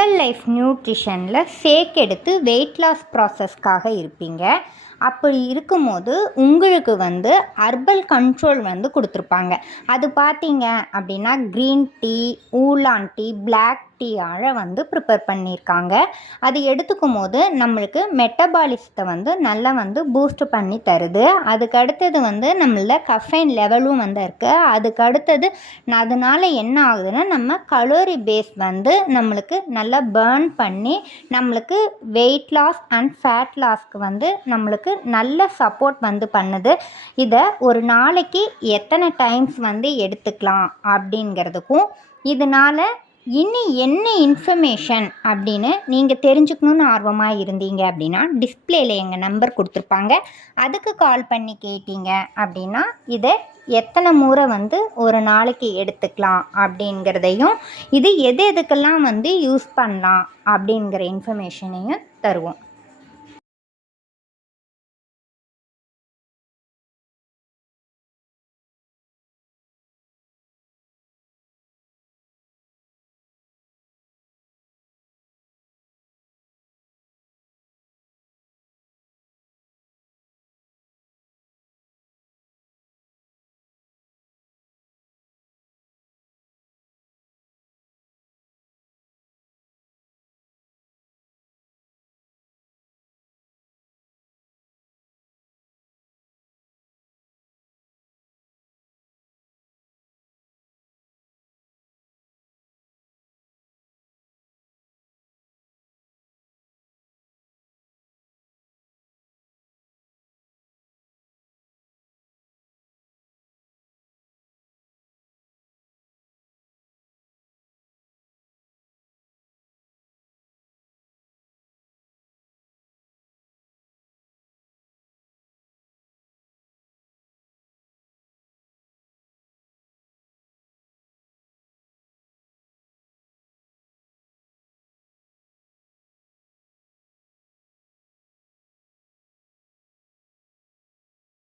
Herbal life நியூட்ரிஷனில் ஷேக் எடுத்து weight loss ப்ராசஸ்க்காக இருப்பீங்க. அப்படி இருக்கும்போது உங்களுக்கு ஹெர்பல் கண்ட்ரோல் கொடுத்துருப்பாங்க. அது பார்த்தீங்க அப்படின்னா green tea, oolong tea, black டீயால் ப்ரிப்பேர் பண்ணியிருக்காங்க. அது எடுத்துக்கும் போது நம்மளுக்கு மெட்டபாலிசத்தை நல்லா பூஸ்ட் பண்ணி தருது. அதுக்கு அடுத்தது நம்மள கஃபைன் லெவலும் இருக்குது. அதுக்கு அடுத்தது அதனால் என்ன ஆகுதுன்னா நம்ம கலோரி பேஸ் நம்மளுக்கு நல்லா பேர்ன் பண்ணி நம்மளுக்கு வெயிட் லாஸ் அண்ட் ஃபேட் லாஸ்க்கு நம்மளுக்கு நல்ல சப்போர்ட் பண்ணுது. இதை ஒரு நாளைக்கு எத்தனை டைம்ஸ் எடுத்துக்கலாம் அப்படிங்கிறதுக்கும் இதனால் இன்னும் என்ன இன்ஃபர்மேஷன் அப்படின்னு நீங்கள் தெரிஞ்சுக்கணுன்னு ஆர்வமாக இருந்தீங்க அப்படின்னா டிஸ்பிளேயில் எங்கள் நம்பர் கொடுத்துருப்பாங்க. அதுக்கு கால் பண்ணி கேட்டீங்க அப்படின்னா இதை எத்தனை முறை ஒரு நாளைக்கு எடுத்துக்கலாம் அப்படிங்கிறதையும் இது எதுக்கெல்லாம் யூஸ் பண்ணலாம் அப்படிங்கிற இன்ஃபர்மேஷனையும் தருவோம்.